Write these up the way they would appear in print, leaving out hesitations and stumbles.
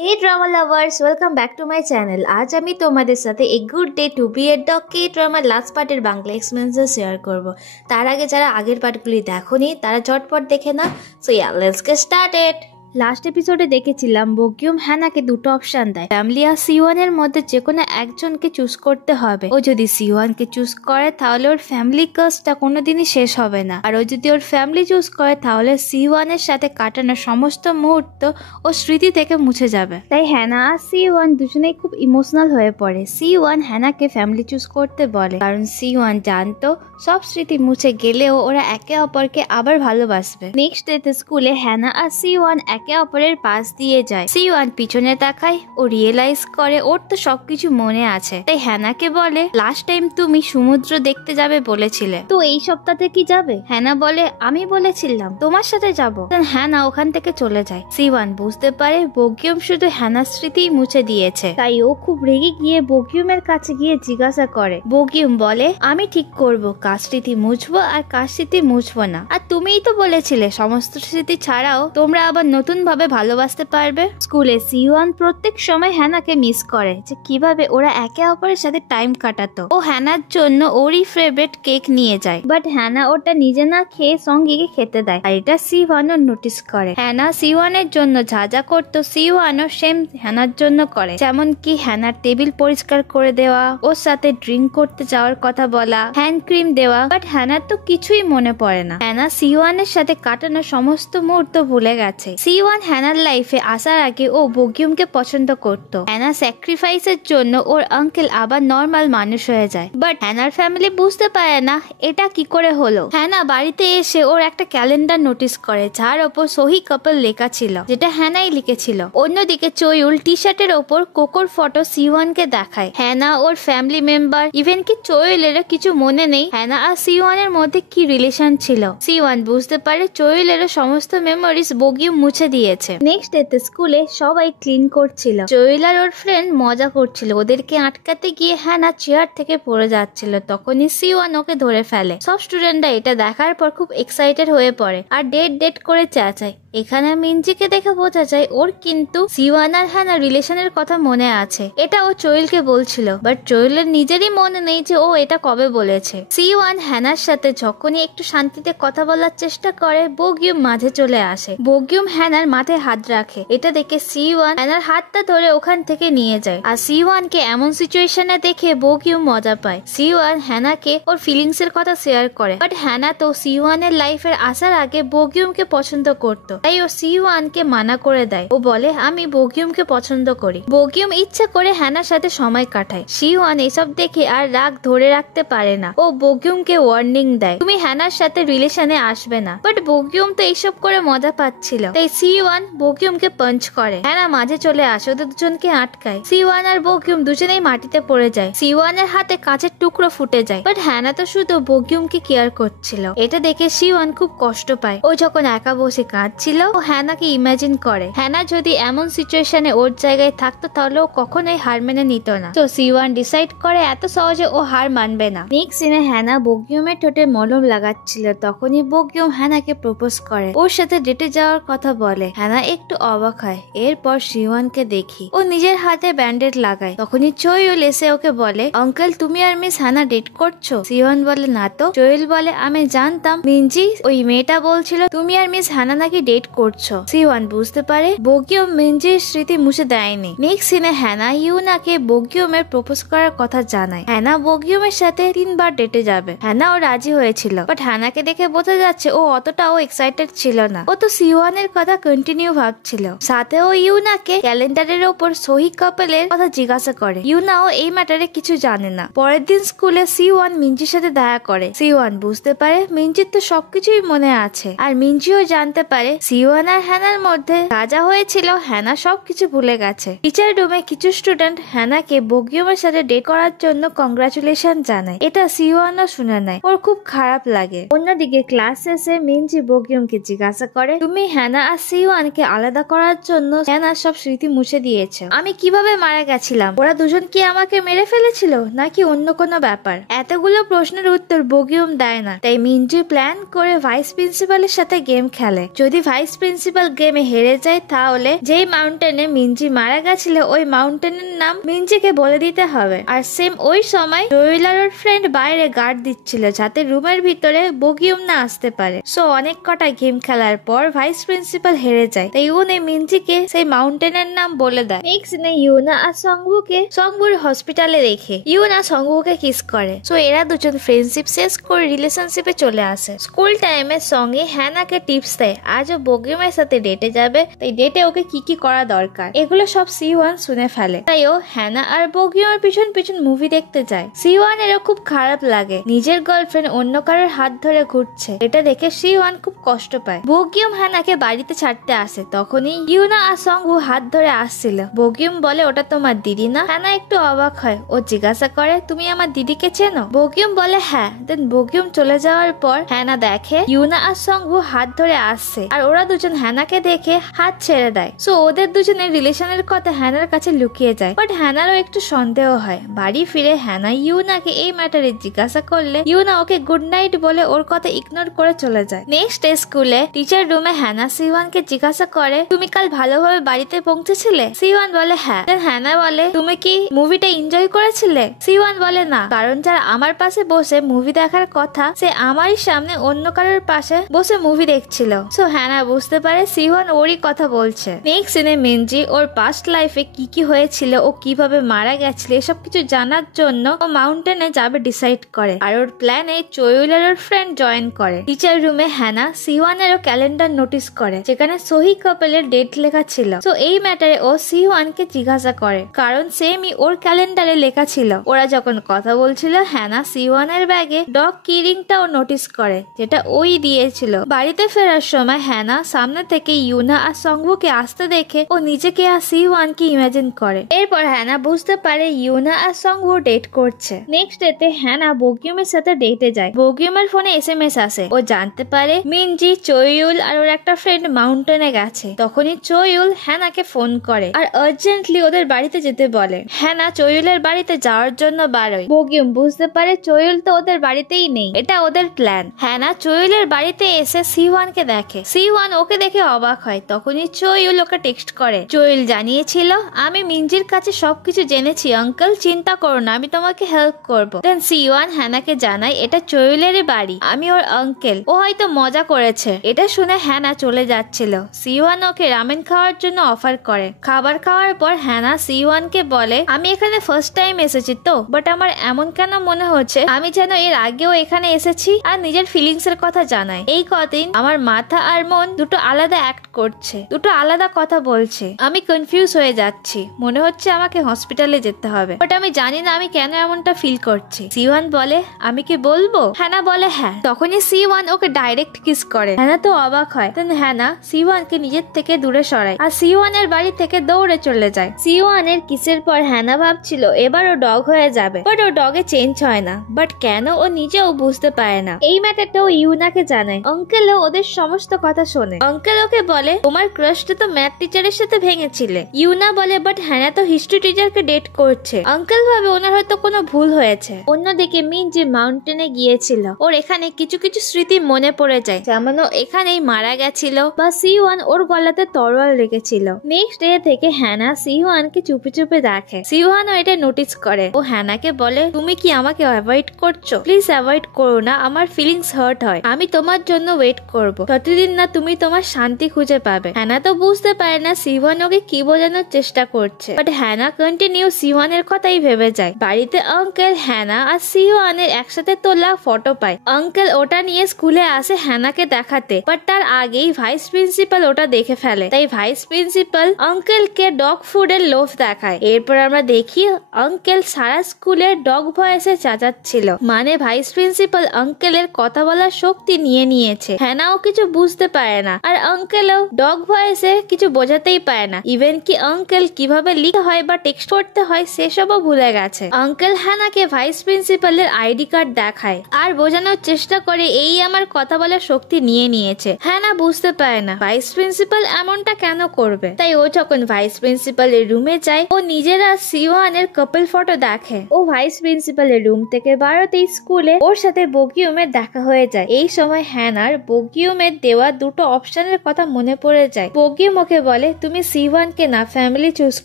Hey drama lovers, welcome back to my channel. আজ আমি তোমাদের সাথে A Good Day to Be a Dog K-drama last পার্টের Bangla experience share করব। তার আগে যারা আগের পার্টগুলি দেখোনি তারা ঝটপট দেখে না। So yeah, let's get started. Last এপিসোডে দেখেছিলাম বকিউম হ্যানাকে দুটো অপশন দেয়, ফ্যামিলি আর সি1 এর মধ্যে যে কোনো একজনকে চুজ করতে হবে। ও যদি সি1 কে চুজ করে তাহলে ওর ফ্যামিলি কাজটা কোনোদিনই শেষ হবে না, আর ও যদি ওর ফ্যামিলি চুজ করে তাহলে সি1 এর সাথে কাটানো সমস্ত মুহূর্ত ও স্মৃতি থেকে মুছে যাবে। তাই হ্যানা আর সি1 দুজনেই খুব ইমোশনাল হয়ে পড়ে। সি1 হ্যানাকে ফ্যামিলি চুজ করতে বলে, কারণ সি1 জানতো সব স্মৃতি মুছে গেলেও ওরা একে অপরকে আবার ভালোবাসবে। নেক্সট ডেতে স্কুলে হ্যানা আর সি1 একে অপরের পাশ দিয়ে যায়। সি1 পিছনে তাকায়, ও রিয়েলাইজ করে ওর তো সবকিছু মনে আছে। তাই হ্যানাকে বলে, লাস্ট টাইম তুমি সমুদ্র দেখতে যাবে বলেছিলে, তো এই সপ্তাহে কি যাবে? হ্যানা বলে, আমি বলেছিলাম তোমার সাথে যাবো। হ্যানা ওখান থেকে চলে যায়। সি1 বুঝতে পারে বকিউম শুধু হ্যানার স্মৃতি মুছে দিয়েছে, তাই ও খুব রেগে গিয়ে বকিউমের কাছে গিয়ে জিজ্ঞাসা করে। বকিউম বলে, আমি ঠিক করবো কার স্মৃতি মুছবো আর কার স্মৃতি মুছবো না, আর তুমিই তো বলেছিলে সমস্ত স্মৃতি ছাড়াও তোমরা আবার নতুন ভাবে ভালোবাসতে পারবে। স্কুলে সি1 প্রত্যেক সময় হ্যানাকে মিস করে যে কিভাবে ওরা একে অপরের সাথে টাইম কাটাতো। ও হ্যানার জন্য ওরই ফেভারিট কেক নিয়ে যায়, বাট হ্যানা ওটা নিজে না খেয়ে সঙ্গীকে খেতে দেয়, আর এটা সি1ও নোটিস করে। হ্যানা সি1 এর জন্য যা যা করতো সি1ও সেম হ্যানার জন্য করে, যেমন কি হ্যানার টেবিল পরিষ্কার করে দেওয়া, ওর সাথে ড্রিঙ্ক করতে যাওয়ার কথা বলা, হ্যান্ড ক্রিম দেওয়া। বাট হ্যানার তো কিছুই মনে পড়ে না। হ্যানা সি1 এর সাথে কাটানো সমস্ত মুহূর্ত ভুলে গেছে। সি1 হ্যানার লাইফে আসার আগে ও বকিউমকে পছন্দ করত। হ্যানা স্যাক্রিফাইসের জন্য ওর আঙ্কেল আবার নর্মাল মানুষ হয়ে যায়, বাট হ্যানার ফ্যামিলি বুঝতে পারে না এটা কি করে হলো। হ্যানা বাড়িতে এসে ওর একটা ক্যালেন্ডার নোটিস করে, যার ওপর সহি কাপল লেখা ছিল, যেটা হ্যানাই লিখেছিল। অন্যদিকে চয়ুল টি শার্টের ওপর কোকোর ফটো সি1 কে দেখায়। হ্যানা, ওর ফ্যামিলি মেম্বার, ইভেন কি চয়ুলের কিছু মনে নেই হ্যানা আর সি1 এর মধ্যে কি রিলেশন ছিল। সি1 বুঝতে পারে চয়ুলের সমস্ত মেমোরিজ বকিউম মুছে দিয়েছে। নেক্সট ডেতে স্কুলে সবাই ক্লিন করছিল। চয়ুল আর ওর ফ্রেন্ড মজা করছিল, ওদেরকে আটকাতে গিয়ে হ্যানা চেয়ার থেকে পড়ে যাচ্ছিল। তখনই সি1 ওকে ধরে ফেলে। সব স্টুডেন্টরা এটা দেখার পর খুব এক্সাইটেড হয়ে পড়ে আর ডেট করে চেঁচায়। এখানে মিনজিকে দেখে বোঝা যায় ওর কিন্তু সি1 আর হ্যানা রিলেশনের কথা মনে আছে। এটা ও চয়ুলকে বলছিল, বাট চয়ুলের নিজেরই মনে নেই যে ও এটা কবে বলেছে। সি1 হ্যানার সাথে যখনই একটু শান্তিতে কথা বলার চেষ্টা করে, বকিউম মাঝে চলে আসে। বকিউম হ্যানার মাথায় হাত রাখে, এটা দেখে সি1 হ্যানার হাতটা ধরে ওখান থেকে নিয়ে যায়। আর সি1 কে এমন সিচুয়েশনে দেখে বকিউম মজা পায়। সি1 হ্যানাকে ওর ফিলিংস এর কথা শেয়ার করে, বাট হ্যানা তো সি1 এর লাইফের আসার আগে বকিউমকে পছন্দ করতো, তাই ও সি1 কে মানা করে দেয়। ও বলে, আমি বকিউমকে পছন্দ করি। বকিউম ইচ্ছা করে হ্যানার সাথে সময় কাটায়। সি1 এসব দেখে আর রাগ ধরে রাখতে পারে না। ও বকিউমকে ওয়ার্নিং দেয়, তুমি হ্যানার সাথে রিলেশনে আসবে না। বাট বকিউম তো এইসব করে মজা পাচ্ছিল, তাই সি1 বকিউমকে পাঞ্চ করে। হ্যানা মাঝে চলে আসে, ওদের দুজনকে আটকায়। সি1 আর বকিউম দুজনেই মাটিতে পড়ে যায়। সি1 এর হাতে কাঁচের টুকরো ফুটে যায়, বাট হ্যানা তো শুধু বকিউমকে কেয়ার করছিল। এটা দেখে সি1 খুব কষ্ট পায়। ও যখন একা বসে কাঁদছিল, ও হ্যানাকে ইমাজিন করে হ্যানা যদি এমন সিচুয়েশনে ওর জায়গায় থাকতো তাহলে ও কখনোই হার মেনে নিত না। তো সি1 ডিসাইড করে এত সহজে ও হার মানবে না। নেক্সট সিনে হ্যানা বকিউমের ঠোঁটে মলম লাগাচ্ছিল, তখনই বকিউম হ্যানাকে প্রপোজ করে, ওর সাথে ডেটে যাওয়ার কথা বলে। হ্যানা একটু অবাক হয়। এরপর সি1 কে দেখি ও নিজের হাতে ব্যান্ডেড লাগায়। তখনই চয়ুল এসে ওকে বলে, আঙ্কেল তুমি আর মিস হ্যানা ডেট করছো? সি1 বলে, না তো। চয়ুল বলে, আমি জানতাম মিনজি ওই মেয়েটা বলছিল তুমি আর মিস হ্যানা নাকি ডেট করছো। সি1 বুঝতে পারে বকিউম মিনজির স্মৃতি মুছে দেয়নি। নেক্সট সিনে হ্যানা ইউনাকে বকিউমের প্রপোজ করার কথা জানায়। হ্যানা বকিউমের সাথে 3 বার ডেটে যাবে। হ্যানাও রাজি হয়েছিল, বাট হ্যানাকে দেখে বোঝা যাচ্ছে ও অতটাও এক্সাইটেড ছিল না। ও তো সি1 এর কথা কন্টিনিউ ভাবছিল। সাথে ও ইউনাকে ক্যালেন্ডারের ওপর সহি কাপলের কথা জিজ্ঞাসা করে। ইউনাও এই ম্যাটারে কিছু জানে না। পরের দিন স্কুলে সি1 মিনজির সাথে দেখা করে। সি1 বুঝতে পারে মিনজির তো সবকিছুই মনে আছে, আর মিনজিও জানতে পারে সি1 আর হ্যানার মধ্যে যা হয়েছিল হ্যানা সবকিছু ভুলে গেছে। টিচার রুমে কিছু স্টুডেন্ট হ্যানাকে বকিউমের সাথে ডেট করার জন্য কংগ্রাচুলেশন জানায়। এটা সি1ও শুনে নেয়, ওর খুব খারাপ লাগে। অন্যদিকে ক্লাস শেষে মিনজি বকিউমকে জিজ্ঞাসা করে, তুমি হ্যানা আর সি1 কে আলাদা করার জন্য হ্যানা সব স্মৃতি মুছে দিয়েছে। আমি কিভাবে মারা গেছিলাম? ওরা দুজন কি আমাকে মেরে ফেলেছিল নাকি অন্য কোনো ব্যাপার? এতগুলো প্রশ্নের উত্তর বকিউম দেয় না, তাই মিনজি প্ল্যান করে ভাইস প্রিন্সিপালের সাথে গেম খেলে। যদি ভাইস ভাইস প্রিন্সিপাল গেমে হেরে যায় তাহলে যেই মাউন্টেনে মিঞ্জি মারা গেছিল ওই মাউন্টেনের নাম মিঞ্জিকে বলে দিতে হবে। আর সেম ওই সময় জুয়েল আর ওর ফ্রেন্ড বাইরে গার্ড দিচ্ছিল যাতে রুমের ভিতরে বগিউম না আসতে পারে। সো অনেক কটা গেম খেলার পর ভাইস প্রিন্সিপাল হেরে যায়, তাই ইউনে মিঞ্জিকে সেই মাউন্টেনের নাম বলে দেয়। নেক্সট দিনে ইউনা আর সংবুকে সংবুর হসপিটালে রেখে ইউনা সংবুকে কিস করে। সো এরা দুজন ফ্রেন্ডশিপ শেষ করে রিলেশনশিপে চলে আসে। স্কুল টাইমে সঙ্গে হ্যানাকে টিপস দেয় আজও বগিউমের সাথে ডেটে যাবে, তাই ডেটে ওকে কি কি করা দরকার। এগুলো সব সি1 শুনে ফেলে, তাই ও হ্যানা আর বগিউমের পিছন পিছন মুভি দেখতে যায়। সি1 এরও খুব খারাপ লাগে, নিজের গার্লফ্রেন্ড অন্য কারোর হাত ধরে ঘুরছে, এটা দেখে সি1 খুব কষ্ট পায়। বগিউম হ্যানাকে বাড়িতে ছাড়তে আসে, তখনই ইউনা আর সংবু হাত ধরে আসছিল। বগিউম বলে ওটা তোমার দিদি না? হ্যানা একটু অবাক হয়, ও জিজ্ঞাসা করে তুমি আমার দিদিকে চেনো? বগিউম বলে হ্যাঁ। দেন বগিউম চলে যাওয়ার পর হ্যানা দেখে ইউনা আর সংবু হাত ধরে আসছে, আর ওরা দুজন হ্যানাকে দেখে হাত ছেড়ে দেয়। সো ওদের দুজনের রিলেশনের কথা হ্যানার কাছে লুকিয়ে যায়, বাট হ্যানারও একটু সন্দেহ হয়। বাড়ি ফিরে হ্যানা ইউনাকে এই ম্যাটারে জিজ্ঞাসা করলে ইউনা ওকে গুড নাইট বলে ওর কথা ইগনোর করে চলে যায়। নেক্সট ডে স্কুলে টিচার রুমে হ্যানা সি1 কে জিজ্ঞাসা করে তুমি কাল ভালোভাবে বাড়িতে পৌঁছেছিলে? সি1 বলে হ্যাঁ। দেন হ্যানা বলে তুমি কি মুভিটা এনজয় করেছিলে? সি1 বলে না, কারণ যারা আমার পাশে বসে মুভি দেখার কথা সে আমারই সামনে অন্য কারোর পাশে বসে মুভি দেখছিল। সো হ্যানা বুঝতে পারে সি1 ওরই কথা বলছে। নেক্সট দিনে মিঞ্জি ওর পাস্ট লাইফে কি কি হয়েছিল ও কিভাবে মারা গেছিল এসব কিছু জানার জন্য ও মাউন্টেনে যাবে ডিসাইড করে, আর ওর প্ল্যানে চয়ুল আর ওর ফ্রেন্ড জয়েন করে। টিচার রুমে হ্যানা সি1 এরও ক্যালেন্ডার নোটিস করে যেখানে সহি কাপলের ডেট লেখা ছিল। সো এই ম্যাটারে ও সি1 কে জিজ্ঞাসা করে, কারণ সেমই ওর ক্যালেন্ডারে লেখা ছিল। ওরা যখন কথা বলছিল হ্যানা সি1 এর ব্যাগে ডগ কিরিংটাও নোটিস করে যেটা ওই দিয়েছিল। বাড়িতে ফেরার সময় হ্যানা সামনে থেকে ইউনা আর সংবুকে আসতে দেখে ও নিজেকে আর সি1 কে ইমাজিন করে। এরপর হ্যানা বুঝতে পারে ইউনা আর সংবু ডেট করছে। নেক্সট ডেতে হ্যানা বগিউমের সাথে ডেটে যায়। বগিউমের ফোনে এসএমএস আসে, ও জানতে পারে মিঞ্জি, চয়ুল আর ওর একটা ফ্রেন্ড মাউন্টেনে গেছে। তখনই চয়ুল হ্যানাকে ফোন করে আর আর্জেন্টলি ওদের বাড়িতে যেতে বলে। হ্যানা চয়ুলের বাড়িতে যাওয়ার জন্য বাড়ায়। বগিউম বুঝতে পারে চয়ুল তো ওদের বাড়িতেই নেই, এটা ওদের প্ল্যান। হ্যানা চয়ুলের বাড়িতে এসে সি1 কে দেখে। সি1 ওকে দেখে অবাক হয়, তখনই চয়ুল ওকে টেক্সট করে। চয়ুল জানিয়েছিল আমি মিঞ্জির কাছে সবকিছু জেনেছি আঙ্কেল, চিন্তা করো না, আমি তোমাকে হেল্প করব। দেন সি1 হ্যানাকে জানায় এটা চয়ুলেরই বাড়ি, আমি ওর আঙ্কেল, ও হয়তো মজা করেছে। এটা শুনে হ্যানা চলে যাচ্ছিল। সি1 ওকে রামেন খাওয়ার জন্য অফার করে। খাবার খাওয়ার পর হ্যানা সি1 কে বলে আমি এখানে ফার্স্ট টাইম এসেছি তো, বাট আমার এমন কেন মনে হচ্ছে আমি যেন এর আগেও এখানে এসেছি। আর নিজের ফিলিংস এর কথা জানায়। এই কদিন আমার মাথা আর মন দুটো আলাদা অ্যাক্ট করছে, দুটো আলাদা কথা বলছে, আমি কনফিউজ হয়ে যাচ্ছি, মনে হচ্ছে আমাকে হসপিটালে যেতে হবে, বাট আমি জানি না আমি কেন এমনটা ফিল করছি। সি1 বলে আমি কি বলবো? হ্যানা বলে হ্যাঁ। তখনই সি1 ওকে ডাইরেক্ট কিস করে। হ্যানা তো অবাক হয়। দেন হ্যানা সি1 কে নিজের থেকে দূরে সরায় আর সি1 এর বাড়ি থেকে দৌড়ে চলে যায়। সি1 এর কিসের পর হ্যানা ভাবছিল এবার ও ডগ হয়ে যাবে, বাট ও ডগে চেঞ্জ হয় না। বাট কেন ও নিজেও বুঝতে পারে না। এই ম্যাটারটা ও ইউনাকে জানায়। আঙ্কেলও ওদের সমস্ত কথা শোনে। আঙ্কেল ওকে বলে তোমার ক্রাশটা তো ম্যাথ টিচারের সাথে ভেঙেছিলে। ইউনা বলে বাট হ্যানা তো হিস্ট্রি টিচারকে ডেট করছে। আঙ্কেল ভাবে ওনার হয়তো কোনো ভুল হয়েছে। অন্যদিকে মিঞ্জি মাউন্টেনে গিয়েছিল, ওর এখানে কিছু কিছু স্মৃতি মনে পড়ে যায়, যেমন ও এখানেই মারা গেছিল বা সি1 ওর গলাতে তরোয়াল রেখেছিল। নেক্সট ডে থেকে হ্যানা সি1 কে চুপি চুপি দেখে। সি1 ও এটা নোটিস করে। ও হ্যানাকে বলে তুমি কি আমাকে অ্যাভয়েড করছো? প্লিজ অ্যাভয়েড করো না, আমার ফিলিংস হার্ট হয়, আমি তোমার জন্য ওয়েট করব ততদিন না তুমি তোমার শান্তি খুঁজে পাবে। হ্যানা তো বুঝতে পারে না সি1 ওকে কি বোঝানোর চেষ্টা করছে, বাট হ্যানা কন্টিনিউ সি1 এর কথাই ভেবে যায়। বাড়িতে আঙ্কেল হ্যানা আর সি1 এর একসাথে তোলা ফটো পায়। আঙ্কেল ওটা নিয়ে স্কুলে আসে হ্যানাকে দেখাতে, বাট তার আগেই ভাইস প্রিন্সিপাল ওটা দেখে ফেলে। তাই ভাইস প্রিন্সিপাল আঙ্কেলকে ডগ ফুডের লোভ দেখায়। এরপর আমরা দেখি আঙ্কেল সারা স্কুলের ডগ ভয়েসে চাচাচ্ছিল, মানে ভাইস প্রিন্সিপাল আঙ্কেলের কথা বলার শক্তি নিয়ে নিয়েছে। হ্যানাও কিছু বুঝতে পারে না, আর আঙ্কেলও ডগ ভয়েসে কিছু বোঝাতেই পারে না। ইভেন কি আঙ্কেল কিভাবে লিখতে হয় বা টেক্সট করতে হয় সেসবও ভুলে গেছে। আঙ্কেল হ্যানাকে ভাইস প্রিন্সিপালের আইডি কার্ড দেখায় আর বোঝানোর চেষ্টা করে এই আমার কথা বলার শক্তি নিয়ে নিয়েছে। হ্যানা বুঝতে পারে না ভাইস প্রিন্সিপাল এমনটা কেন করবে। তাই ও যখন ভাইস প্রিন্সিপালের রুমে যায় ও নিজেরা সি1 এর কাপল ফটো দেখে। ও ভাইস প্রিন্সিপালের রুম থেকে বারোতেই স্কুলে ওর সাথে বগিউমের দেখা হয়ে যায়। এই সময় হ্যানার বগিউমের দেওয়া দুটো অপশনের কথা মনে পড়ে যায়। বগিউম ওকে বলে তুমি C1 কে না ফ্যামিলি চুজ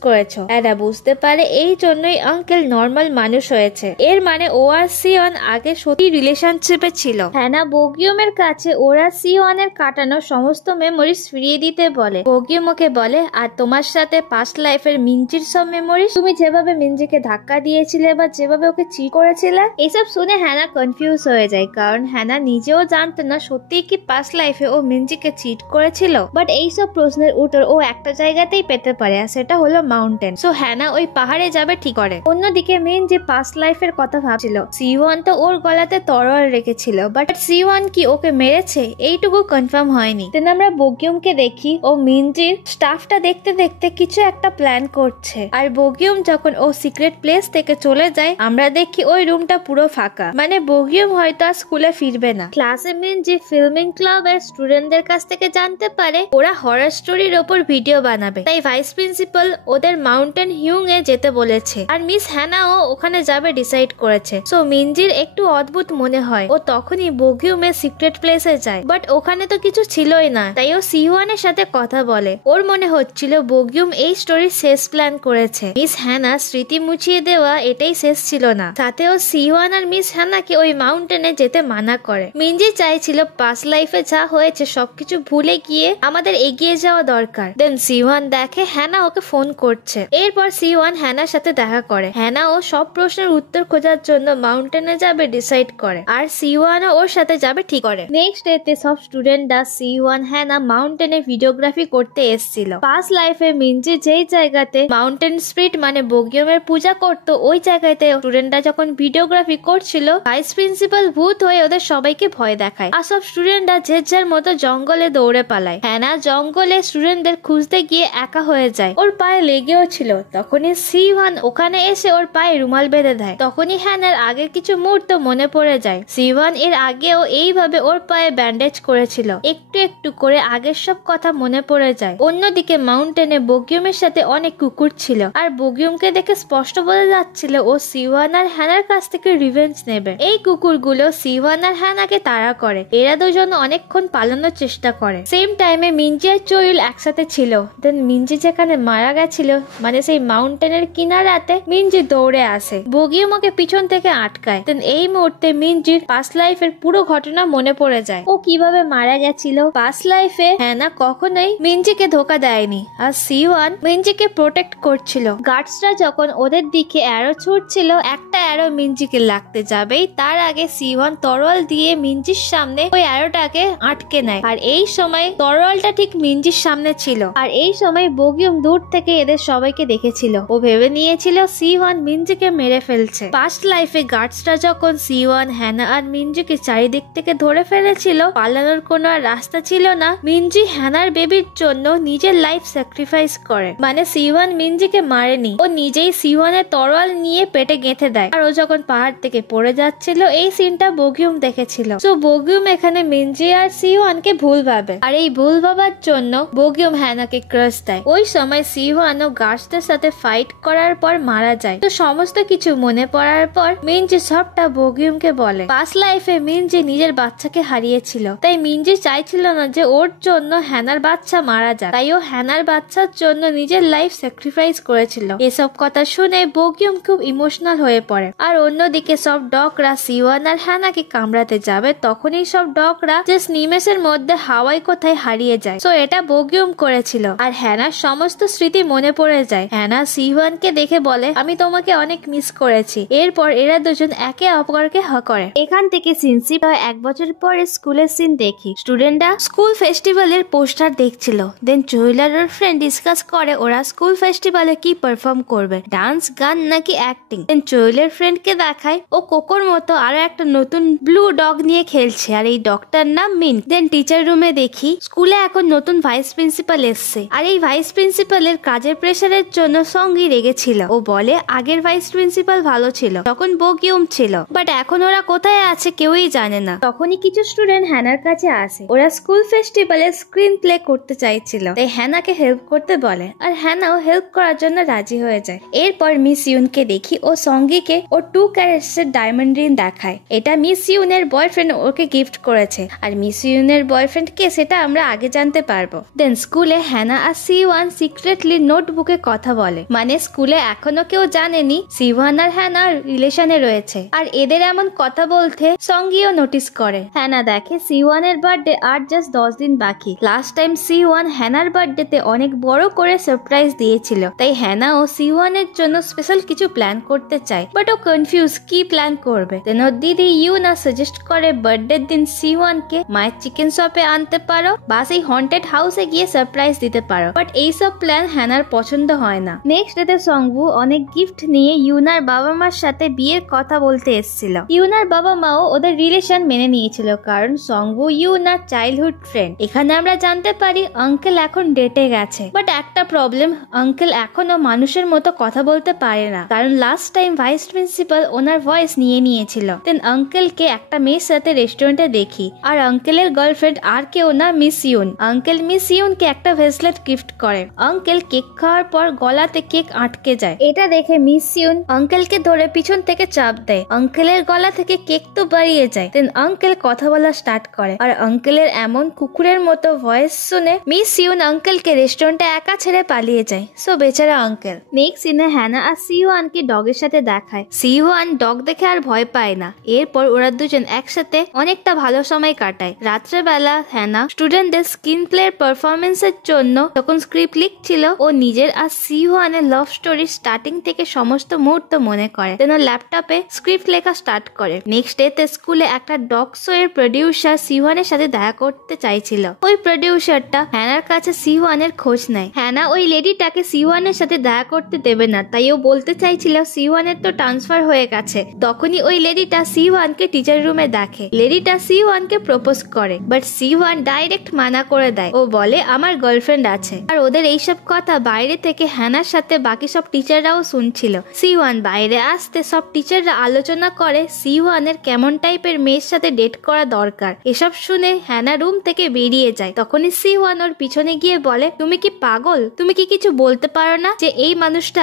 করেছো। হ্যানা বুঝতে পারে এই জন্যই আঙ্কেল নর্মাল মানুষ হয়েছে, এর মানে ও আর C1 আগে সত্যি রিলেশনশিপে ছিল। হ্যানা বগিউমের কাছে ওরা C1 এর কাটানো সমস্ত মেমোরিজ ফিরিয়ে দিতে বলে। বগিউম ওকে বলে আর তোমার সাথে পাস্ট লাইফের মিঞ্জির সব মেমোরিজ, তুমি যেভাবে মিঞ্জিকে ধাক্কা দিয়েছিলে বা যেভাবে ওকে চিট করেছিলে। এসব শুনে হ্যানা কনফিউজ হয়ে যায়, কারণ হ্যানা নিজেও জানতো না সত্যি কি পাস্ট লাইফে ও মিঞ্জিকে চিট করেছিল। বাট এইসব প্রশ্নের উত্তর ও একটা জায়গাতেই পেতে পারে, আর সেটা হলো মাউন্টেন। সো হ্যানা ওই পাহাড়ে যাবে ঠিক করে। অন্যদিকে মিঞ্জি পাস্ট লাইফের কথা ভাবছিল। C1 তো ওর গলাতে তরোয়াল রেখেছিল, বাট C1 কি ওকে মেরেছে এইটুকু কনফার্ম হয়নি। দেন আমরা বগিউমকে দেখি ও মিঞ্জির স্টাফটা দেখতে দেখতে কিছু একটা প্ল্যান করছে। আর বগিউম যখন ও সিক্রেট প্লেস থেকে চলে যায় আমরা দেখি ওই রুমটা পুরো ফাঁকা, মানে বগিউম হয়তো আর স্কুলে ফিরবে না। ক্লাসে মিঞ্জি ফিল্মিং ক্লাবের স্টুডেন্টদের কাছ থেকে জানতে পারে ওরা হরর স্টোরির ওপর ভিডিও বানাবে, তাই ভাইস প্রিন্সিপাল ওদের মাউন্টেন হিউং এ যেতে বলেছে। আর মিস হ্যানাও ওখানে যাবে ডিসাইড করেছে। সো মিঞ্জির একটু অদ্ভুত মনে হয়, ও তখনই বগিউমের সিক্রেট প্লেসে যায়, বাট ওখানে তো কিছু ছিলই না। তাই ও C1 এর সাথে কথা বলে। ওর মনে হচ্ছিল বগিউম এই স্টোরির শেষ প্ল্যান করেছে। মিস হ্যানা স্মৃতি মুছিয়ে দেওয়া এটাই শেষ ছিল না, সাথে ও C1 আর মিস হ্যানাকে ওই মাউন্টেনে যেতে মানা করে। মিঞ্জি চাইছিল পাস্ট লাইফে যা হয়েছে সবকিছু ভুলে গিয়ে আমাদের এগিয়ে যাওয়া দরকার। দেন C1 দেখে হ্যানা ওকে ফোন করছে। এরপর C1 হ্যানার সাথে দেখা করে। হ্যানা ও সব প্রশ্নের উত্তর খোঁজার জন্য মাউন্টেনে যাবে ডিসাইড করে, আর C1 ও ওর সাথে যাবে ঠিক করে। নেক্সট ডেতে সব স্টুডেন্টরা C1 হ্যানা মাউন্টেনে ভিডিওগ্রাফি করতে এসেছিল। পাস্ট লাইফে মিঞ্জি যেই জায়গাতে মাউন্টেন স্পিরিট মানে বগিউমের পূজা করতো ওই জায়গাতে স্টুডেন্টরা যখন ভিডিওগ্রাফি করছিল ভাইস প্রিন্সিপাল ভূত হয়ে ওদের সবাইকে ভয় দেখায়, আর সব স্টুডেন্টরা যে যার মতো জঙ্গলে দৌড়ে পালায়। হ্যানা জঙ্গলে স্টুডেন্টদের খুঁজতে গিয়ে একা হয়ে যায়, ওর পায়ে লেগেও ছিল। তখনই C1 ওখানে এসে ওর পায়ে রুমাল বেঁধে দেয়। তখনই হ্যানার আগের কিছু মুহূর্ত মনে পড়ে যায়। C1 এর আগেও এইভাবে ওর পায়ে ব্যান্ডেজ করেছিল। একটু একটু করে আগের সব কথা মনে পড়ে যায়। অন্যদিকে মাউন্টেনে বগিউমের সাথে অনেক কুকুর ছিল, আর বগিউমকে দেখে স্পষ্ট বোঝা যাচ্ছিল ও C1 আর হ্যানার কাছ থেকে রিভেঞ্জ নেবে। এই কুকুরগুলো C1 আর হ্যানাকে তাড়া করে। এরা দুজন অনেকক্ষণ পালানোর চেষ্টা করে। সেম টাইমে মিঞ্জি আর চয়ুল একসাথে ছিল। দেন মিঞ্জি যেখানে মারা গেছিল মানে সেই মাউন্টেনের কিনারাতে মিঞ্জি দৌড়ে আসে। বগিউম ওকে পিছন থেকে আটকায়। দেন এই মুহূর্তে মিঞ্জির পাস্ট লাইফের পুরো ঘটনা মনে পড়ে যায়। ও কিভাবে মারা গেছিল। পাস্ট লাইফে হ্যানা কখনোই মিঞ্জিকে ধোকা দেয়নি, আর C1 মিঞ্জিকে প্রোটেক্ট করছিল। গার্ডসরা যখন ওদের দিকে অ্যারো ছুটছিল একটা অ্যারো মিঞ্জিকে লাগতে যাবেই তার আগে C1 তরোয়াল দিয়ে মিঞ্জির সামনে ওই অ্যারোটাকে আটকে নেয়। আর এই সময় তরোয়ালটা ঠিক মিঞ্জির সামনে ছিল। আর এই সময় বগিউম দূর থেকে এদের সবাইকে দেখেছিল। ও ভেবে নিয়েছিল C1 মিঞ্জিকে মেরে ফেলছে। পাস্ট লাইফে গার্ডসরা যখন C1 হ্যানা আর মিঞ্জিকে চারিদিক থেকে ধরে ফেলেছিল, পালানোর কোনো আর রাস্তা ছিল না। মিঞ্জি হ্যানার বেবির জন্য নিজের লাইফ স্যাক্রিফাইস করে, মানে C1 মিঞ্জিকে মারেনি, ও নিজেই C1 এর তরোয়াল নিয়ে পেটে গেঁথে দেয়। আর ও যখন পাহাড় থেকে পড়ে যাচ্ছিল এই সিনটা বগিউম দেখেছিল। তো বগিউম এখানে মিঞ্জি আর C1 কে ভুল ভাবে, আর এই ভুল ভাবার জন্য বগিউম হ্যানাকে ক্রাশ দেয়। ওই সময় C1 ও গার্ডসদের সাথে ফাইট করার পর মারা যায়। তো সমস্ত কিছু মনে পড়ার পর মিঞ্জি সবটা বগিউমকে বলে। পাস্ট লাইফে মিঞ্জি নিজের বাচ্চাকে হারিয়েছিল, তাই মিঞ্জি চাইছিল না যে ওর জন্য হ্যানার বাচ্চা মারা যাক, তাই ও হ্যানার বাচ্চার জন্য নিজের লাইফ স্যাক্রিফাইস করেছিল। এসব কথা শুনে বগিউম খুব ইমোশনাল হয়ে পড়ে। আর অন্যদিকে সব ডগরা C1 আর হ্যানাকে কামড়াতে যাবে, তখনই সব ডগরা যে নিমেষের মধ্যে হাওয়ায় কোথায় হারিয়ে যায়। তো এটা বগিউম করেছিল। আর হ্যানার সমস্ত স্মৃতি মনে পড়ে যায়। হ্যানা C1 কে দেখে বলে আমি তোমাকে অনেক মিস করেছি। এরপর এরা দুজন একে অপরকে করে। এখান থেকে সিনসিপ এক বছর পরে স্কুলের সিন দেখি। স্টুডেন্টরা স্কুল ফেস্টিভ্যালের পোস্টার দেখছিল। দেন চয়ুলার ওর ফ্রেন্ড ডিসকাস করে ওরা স্কুল ফেস্টিভ্যালে কি পারফর্ম করবে, ডান্স, গান নাকি অ্যাক্টিং। দেন চয়ুলের ফ্রেন্ড কে দেখায় ও কোকোর মতো আরো একটা নতুন ব্লু ডগ নিয়ে খেলছে, আর এই ডগটার নাম মিন। দেন টিচার রুমে দেখি স্কুলে এখন নতুন ভাইস প্রিন্সিপাল এসছে, আর এই ভাইস প্রিন্সিপালের কাজের প্রেসারের জন্য সঙ্গী রেগেছিল। ও বলে আগের ভাইস প্রিন্সিপাল ভালো ছিল, তখন বগিউম ছিল, বাট এখন ওরা কোথায় আছে কেউই জানে না। তখনই কিছু স্টুডেন্ট হ্যানার কাছে আসে। ওরা স্কুল ফেস্টিভ্যালে স্ক্রিন প্লে করতে চাইছিল, তাই হ্যানাকে হেল্প করতে বলে, আর হ্যানাও হেল্প করার জন্য রাজি হয়ে যায়। এরপর মিস ইউনকে দেখি ও সঙ্গীকে ও 2 ক্যারেটসের ডায়মন্ড রিং দেখায়। এটা মিস ইউনের বয়ফ্রেন্ড ওকে গিফট করেছে, আর মিস ইউনের বয়ফ্রেন্ড কে সেটা আমরা আগে জানতে পারবো। দেন স্কুলে হ্যানা আর সিওয়ান সিক্রেটলি নোটবুকে কথা বলে, মানে স্কুলে এখনো কেউ জানেনি সিওয়ান আর হ্যানা রিলেশনে রয়েছে। আর এদের এমন কথা বলতে সঙ্গীও নোটিস করে। হ্যানা দেখে সিওয়ানের বার্থডে আর জাস্ট 10 দিন বাকি। লাস্ট টাইম সিওয়ান হ্যানার বার্থডেতে অনেক বড় করে সারপ্রাইজ দিয়েছিল, তাই হ্যানা ও সিওয়ানের জন্য স্পেশাল কিছু প্ল্যান করতে চায়, বাট ও কনফিউজ কি প্ল্যান করবে। দেন ওর দিদি ইউনা সাজেস্ট করে বার্থডের দিন সিওয়ানকে মায়ের চিকেন শপে আনতে পারো বা সেই হন্টেড হাউসে গিয়ে সারপ্রাইজ দিতে পারো, বাট এইসব প্ল্যান হ্যানার পছন্দ হয় না। নেক্সট ডেতে সংবু অনেক গিফট নিয়ে ইউনার বাবা মার সাথে বিয়ের কথা বলতে এসেছিল। ইউনার বাবা মাও ওদের রিলেশন মেনে নিয়েছিল, কারণ সংবু ইউনার চাইল্ডহুড ফ্রেন্ড। এখানে আমরা জানতে পারি আঙ্কেল এখন ডেটে গেছে, বাট একটা প্রবলেম, আঙ্কেল এখনো মানুষের মতো কথা বলতে পারে না, কারণ লাস্ট টাইম ভাইস প্রিন্সিপাল ওনার ভয়েস নিয়ে নিয়েছিল। দেন আঙ্কেলকে একটা মেয়ের সাথে রেস্টুরেন্টে দেখি, আর আঙ্কেলের গার্লফ্রেন্ড আর কেউ না মিস ইউন। আঙ্কেল মিস ইউনকে একটা ভেসলেট গিফট করে। আঙ্কেল কেক খাওয়ার পর গলাতে কেক আটকে যায়, এটা দেখে মিস ইউন আঙ্কেলকে ধরে পিছন থেকে চাপ দেয়। আঙ্কেলের গলা থেকে কেক তো বেরিয়ে যায়। দেন আঙ্কেল কথা বলা স্টার্ট করে, আর আঙ্কেলের এমন কুকুরের মতো ভয়েস শুনে মিস ইউন আঙ্কেলকে রেস্টুরেন্টে একা ছেড়ে পালিয়ে যায়। সো বেচারা আঙ্কেল। নেক্সট সিনে হ্যানা আর সিওয়ানকে ডগের সাথে দেখায়। সিওয়ান ডগ দেখে আর ভয় পায় না। এরপর ওরা দুজন একসাথে অনেকটা ভালো সময় কাটায়। রাত্রেবেলা হ্যানা স্টুডেন্টদের স্ক্রিন প্লে পারফরমেন্সের জন্য যখন স্ক্রিপ্ট লিখছিল, ও নিজের আর সিওয়ানের লাভ স্টোরি স্টার্টিং থেকে সমস্ত মুহূর্ত মনে করে। দেন ও ল্যাপটপে স্ক্রিপ্ট লেখা স্টার্ট করে। নেক্সট ডেতে স্কুলে একটা ডগ শো এর প্রডিউসার সিওয়ানের সাথে দেখা করতে চাইছিল। ওই প্রডিউসারটা হ্যানার কাছে সিওয়ানের খোঁজ নেয়। হ্যানা ওই লেডিটাকে সিওয়ানের সাথে দেখা করতে দেবে না, তাই ও বলতে চাইছিল সিওয়ানের তো ট্রান্সফার হয়ে গেছে। তখনই ওই লেডিটা সিওয়ানকে টিচার রুমে দেখে। লেডিটা সিওয়ানকে প্রপোজ করে, বাট সিওয়ান ডাইরেক্ট মানা করে দেয়। ও বলে আমার গার্লফ্রেন্ড আছে। আর ওদের এইসব কথা বাইরে থেকে হ্যানার সাথে বাকি সব টিচাররাও শুনছিল। সিওয়ান বাইরে আসতে সব টিচাররা আলোচনা করে সিওয়ানের কেমন টাইপের মেয়ের সাথে ডেট করা দরকার। এসব শুনে হ্যানা রুম থেকে বেরিয়ে যায়। তখনই সিওয়ান ওর পিছনে গিয়ে বলে, তুমি কি পাগল? তুমি কি কিছু বলতে পারো না যে এই মানুষটা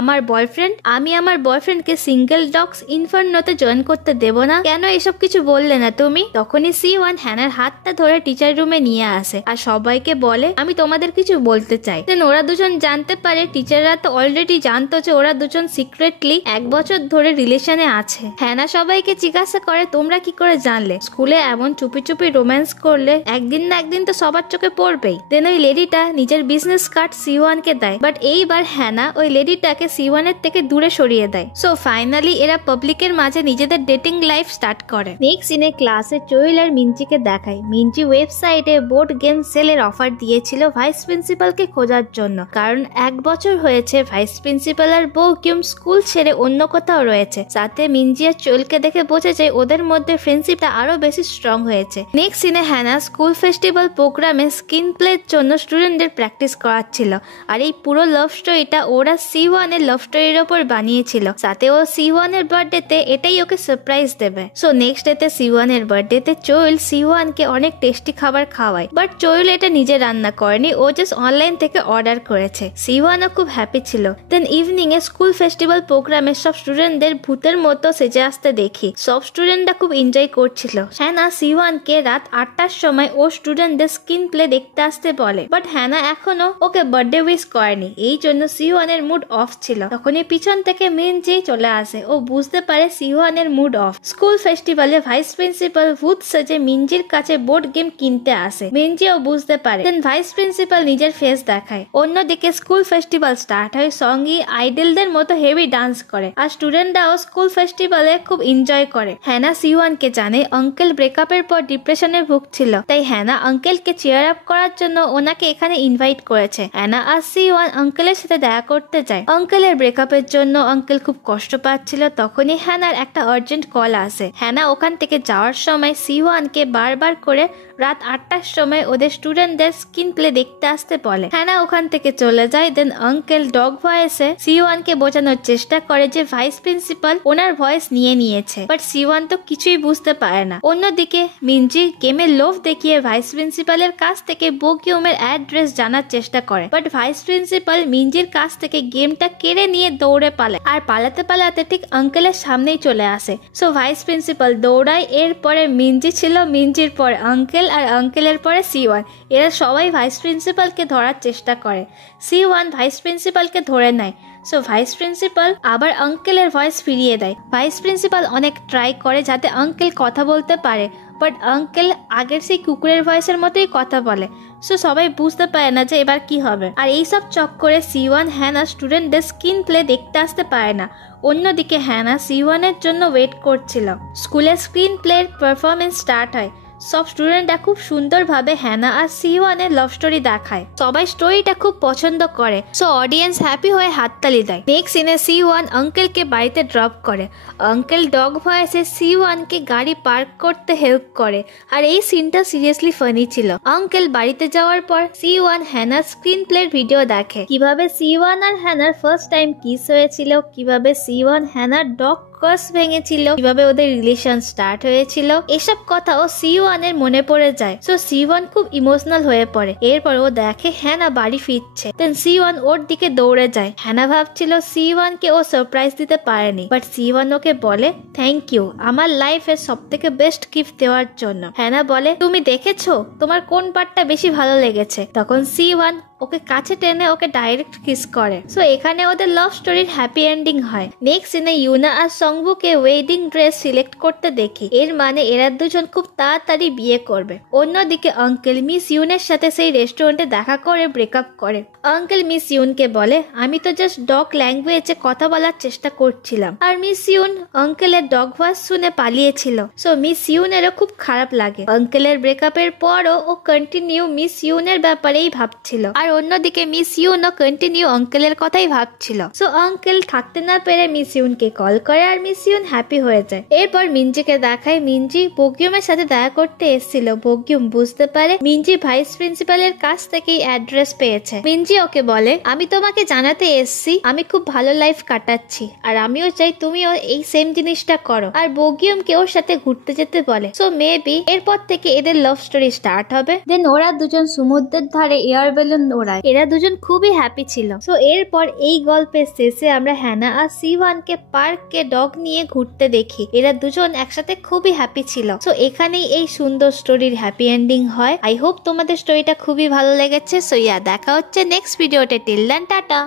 আমার বয়ফ্রেন্ড? আমি আমার বয়ফ্রেন্ডকে সিঙ্গেল ডগস ইনফার্নোতে জয়েন করতে দেব না। কেন এসব কিছু বললে না তুমি? তখনই সিওয়ান হ্যানার হাতটা ধরে টিচার রুমে নিয়ে আসে আর সবাইকে বলে, আমি তোমাদের কিছু বলতে চাই। দেন ওরা দুজন জানতে পারে টিচাররা তো অলরেডি জানতো যে ওরা দুজন সিক্রেটলি 1 বছর ধরে রিলেশনে আছে। হ্যানা সবাইকে জিজ্ঞাসা করে, তোমরা কি করে জানলে? স্কুলে এমন চুপি চুপি রোম্যান্স করলে একদিন না একদিন তো সবার চোখে পড়বেই। দেন ওই লেডিটা নিজের বিজনেস কার্ড সিওয়ানকে দেয়, বাট এইবার হ্যানা ওই লেডিটাকে সিওয়ানের থেকে দূরে সরিয়ে দেয়। সো ফাইনালি এরা পাবলিকের মাঝে নিজেদের ডেটিং লাইফ স্টার্ট করে। নেক্সট সিনে ক্লাসে চোয়েল আর মিঞ্চিকে দেখায়। মিঞ্চি ওয়েবসাইটে বোর্ড গেম সেলের অফার দিয়েছিল ভাইস প্রিন্সিপালকে খোঁজার জন্য, কারণ 1 বছর হয়েছে ভাইস প্রিন্সিপাল আর বউ কিউম স্কুল ছেড়ে অন্য কোথাও রয়েছে। সাথে মিঞ্জি আর চোয়েলকে দেখে বোঝা যায় ওদের মধ্যে ফ্রেন্ডশিপটা আরো বেশি স্ট্রং হয়েছে। নেক্সট সিনে হ্যানা স্কুল ফেস্টিভ্যাল প্রোগ্রামে স্ক্রিন প্লের জন্য স্টুডেন্টদের প্র্যাকটিস করাচ্ছিল, আর এই পুরো লাভ স্টোরিটা ওরা সিওয়ানের লাভ স্টোরির ওপর বানিয়েছিল। সাথে ও সিওয়ানের বার্থডেতে এটাই ওকে সারপ্রাইজ দেবে। সো নেক্সট ডেতে সিওয়ানের বার্থডেতে চোয়েল সিওয়ানকে অনেক টেস্টি খাবার খাওয়ায়, বাট চোয়েল এটা নিজে রান্না করেনি, ও জাস্ট অনলাইন থেকে অর্ডার করেছে। সিওয়ানও খুব হ্যাপি ছিল। দেন ইভিনিং এ স্কুল ফেস্টিভ্যাল প্রোগ্রামে সব স্টুডেন্টদের ভূতের মতো সেজে আসতে দেখি। সব স্টুডেন্টরা খুব এনজয় করছিল। হ্যানা সিওয়ানকে রাত 8টার সময় ও স্টুডেন্টদের স্ক্রিন প্লে দেখতে আসতে বলে, বাট হ্যানা এখনো ওকে বার্থডে উইশ করেনি, এই জন্য সিওয়ানের মুড অফ ছিল। তখনই পিছন থেকে মিঞ্জি চলে আসে। ও বুঝতে পারে সিওয়ানের মুড অফ। স্কুল ফেস্টিভ্যালে ভাইস প্রিন্সিপাল ভূত সেজে মিঞ্জির কাছে বোর্ড গেম কিনতে আসে। মিঞ্জিও বুঝতে পারে। দেন ভাইস প্রিন্সিপাল নিজের ফেস দেখায়। অন্যদিকে স্কুল ফেস্টিভ্যাল স্টার্ট হয়। সঙ্গী আইডলদের মতো হেভি ডান্স করে, আর স্টুডেন্টরাও স্কুল ফেস্টিভ্যালে খুব এনজয় করে। হ্যানা সিওয়ানকে জানে আঙ্কেল ব্রেকআপের পর ডিপ্রেশনে ভুগছিল, তাই হ্যানা আঙ্কেলকে চিয়ার আপ করার জন্য ওনাকে এখানে ইনভাইট করেছে। হ্যানা আর সিওয়ান আঙ্কেলের সাথে দেখা করতে যায়। আঙ্কেলের ব্রেকআপের জন্য আঙ্কেল খুব কষ্ট পাচ্ছিল। তখনই হ্যানার একটা আর্জেন্ট কল আসে। হ্যানা ওখান থেকে যাওয়ার সময় সিওয়ানকে বারবার করে রাত 8টার সময় ওদের স্টুডেন্টদের স্ক্রিন প্লে দেখতে আসতে বলে। হ্যানা ওখান থেকে চলে যায়। দেন আঙ্কেল ডগ ভয়েসে সিওয়ানকে বোঝানোর চেষ্টা করে যে ভাইস প্রিন্সিপাল ওনার ভয়েস নিয়ে নিয়েছে, বাট সিওয়ান তো কিছুই বুঝতে পারে না। অন্যদিকে মিঞ্জি গেমের লোভ দেখিয়ে ভাইস প্রিন্সিপালের কাছ থেকে বোকিউমের অ্যাড্রেস জানার চেষ্টা করে, বাট ভাইস প্রিন্সিপাল মিঞ্জির কাছ থেকে গেমটা কেড়ে নিয়ে দৌড়ে পালায়, আর পালাতে পালাতে ঠিক আঙ্কেলের সামনেই চলে আসে। সো ভাইস প্রিন্সিপাল দৌড়ায়। এরপরে মিঞ্জি ছিল, মিঞ্জির পর আঙ্কেল, আর আঙ্কেলের পরে C1। এরা সবাই ভাইস প্রিন্সিপালকে ধরার চেষ্টা করে। C1 ভাইস প্রিন্সিপালকে ধরে নেয়। সো ভাইস প্রিন্সিপাল আবার আঙ্কেলের ভয়েস ফিরিয়ে দেয়। ভাইস প্রিন্সিপাল অনেক ট্রাই করে যাতে আঙ্কেল কথা বলতে পারে, বাট আঙ্কেল আগের সেই কুকুরের ভয়েসের মতোই কথা বলে। সো সবাই বুঝতে পারে না যে এবার কি হবে। আর এইসব চক্করে C1 হ্যানা স্টুডেন্টদের স্ক্রিন প্লে দেখতে আসতে পারে না। অন্যদিকে হ্যানা C1 এর জন্য ওয়েট করছিল। স্কুলের স্ক্রিন প্লের পারফরমেন্স স্টার্ট হয়। সব স্টুডেন্টরা খুব সুন্দরভাবে হ্যানা আর C1 এর লাভ স্টোরি দেখায়। সবাই স্টোরিটা খুব পছন্দ করে। সো অডিয়েন্স হ্যাপি হয়ে হাততালি দেয়। নেক্সট সিনে C1 আঙ্কেলকে বাড়িতে ড্রপ করে। আঙ্কেল ডগ ভয়েসে C1 কে গাড়ি পার্ক করতে হেল্প করে। আর এই সিনটা সিরিয়াসলি ফানি ছিল। আঙ্কেল বাড়িতে যাওয়ার পর C1 হ্যানার স্ক্রিন প্লের ভিডিও দেখে, কিভাবে C1 আর হ্যানার ফার্স্ট টাইম কিস হয়েছিল, কিভাবে C1 হ্যানার ডগ কার্স ভেঙেছিল, কিভাবে ওদের রিলেশন স্টার্ট হয়েছিল। এসব কথা ও C1 এর মনে পড়ে যায়। সো C1 খুব ইমোশনাল হয়ে পড়ে। এরপর ও দেখে হ্যানা বাড়ি ফিরছে। দেন C1 ওর দিকে দৌড়ে যায়। হ্যানা ভাবছিল C1 কে ও সারপ্রাইজ দিতে পারেনি, বাট C1 ওকে বলে থ্যাংক ইউ আমার লাইফের সব থেকে বেস্ট গিফট দেওয়ার জন্য। হ্যানা বলে তুমি দেখেছো তোমার কোন পার্টটা বেশি ভালো লেগেছে? তখন C1 ওকে কাছে টেনে ওকে ডাইরেক্ট কিস করে। সো এখানে ওদের লাভ স্টোরির হ্যাপি এন্ডিং হয়। নেক্সট সিনে ইউনা আর সংবুকে ওয়েডিং ড্রেস সিলেক্ট করতে দেখি। এর মানে এরা দুজন খুব তাড়াতাড়ি বিয়ে করবে। অন্যদিকে আঙ্কেল মিস ইউনের সাথে সেই রেস্টুরেন্টে দেখা করে ব্রেকআপ করে। আঙ্কেল মিস ইউনকে বলে আমি তো জাস্ট ডগ ল্যাঙ্গুয়েজে কথা বলার চেষ্টা করছিলাম। আর মিস ইউন আঙ্কেলের ডগ ভয়েস শুনে পালিয়েছিল। সো মিস ইউনেরও খুব খারাপ লাগে। আঙ্কেলের ব্রেকআপের পরও ও কন্টিনিউ মিস ইউনের ব্যাপারেই ভাবছিল। আর অন্যদিকে মিস ইউনও কন্টিনিউ আঙ্কেলের কথাই ভাবছিল। সো আঙ্কেল থাকতে না পেরে মিস ইউনকে কল করে আর মিস ইউন হ্যাপি হয়ে যায়। এরপর মিনজিকে দেখায় মিনজি বগিউমের সাথে দেখা করতে এসেছিল। বগিউম বুঝতে পারে মিনজি ভাইস প্রিন্সিপালের কাছ থেকেই অ্যাড্রেস পেয়েছে। মিনজি ওকে বলে আমি তোমাকে জানাতে এসেছি আমি খুব ভালো লাইফ কাটাচ্ছি, আর আমিও চাই তুমিও এই সেম জিনিসটা করো। আর বগিউমকে ওর সাথে ঘুরতে যেতে বলে। সো মেবি এরপর থেকে এদের লাভ স্টোরি স্টার্ট হবে। দেন ওরা দুজন সমুদ্রের ধারে এয়ার বেলুন ওড়ায়। এরা দুজন খুবই হ্যাপি ছিল। সো এরপর এই গল্পের শেষে আমরা হ্যানা আর C1 কে পার্কে ডগ নিয়ে ঘুরতে দেখি। এরা দুজন একসাথে খুবই হ্যাপি ছিল। সো এখানেই এই সুন্দর স্টোরির হ্যাপি এন্ডিং হয়। আই হোপ তোমাদের স্টোরিটা খুবই ভালো লেগেছে। সো দেখা হচ্ছে নেক্সট ভিডিওতে। Till then tata.